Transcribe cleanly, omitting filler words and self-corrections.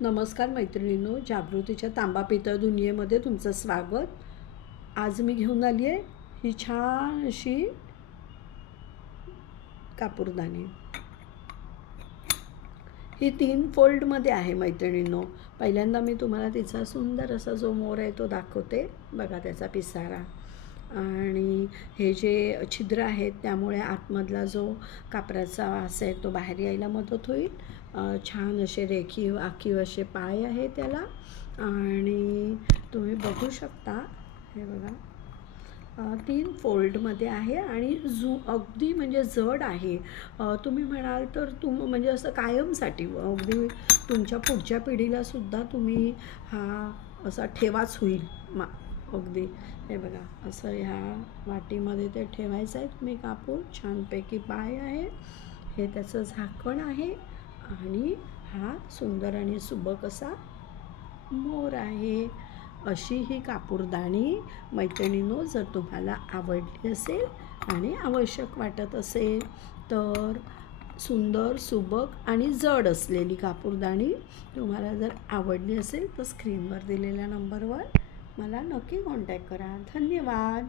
नमस्कार मैत्रिणींनो, जागृतीच्या तांबा पितळ दुनियेमध्ये तुमचं स्वागत. आज मी घेऊन आली आहे ही छान अशी कापूरदानी. ही 3 फोल्डमध्ये आहे मैत्रिणींनो. पहिल्यांदा मी तुम्हाला तिचा सुंदर असा जो मोर आहे तो दाखवते. बघा त्याचा पिसारा आणि हे जे छिद्र आहेत त्यामुळे आतमधला जो कापराचा वास आहे तो बाहेर यायला मदत होईल. छान असे रेखीव आखीव असे पाय आहे त्याला आणि तुम्ही बघू शकता. हे बघा 3 फोल्डमध्ये आहे आणि अगदी म्हणजे जड आहे. तुम्ही म्हणाल तर म्हणजे असं कायमसाठी अगदी तुमच्या पुढच्या पिढीलासुद्धा तुम्ही हा असा ठेवाच होईल अगदी. हे बघा असं ह्या वाटीमध्ये ते ठेवायचं आहे तुम्ही कापूर. छानपैकी पाय आहे, हे त्याचं झाकण आहे आणि हा सुंदर आणि सुबक असा मोर आहे. अशी ही कापूरदानी मैत्रिणींनो, जर तुम्हाला आवडली असेल आणि आवश्यक वाटत असेल तर सुंदर सुबक आणि जड असलेली कापूरदानी तुम्हाला जर आवडली असेल तर स्क्रीनवर दिलेल्या नंबरवर मला नक्की कॉन्टॅक्ट करा. धन्यवाद.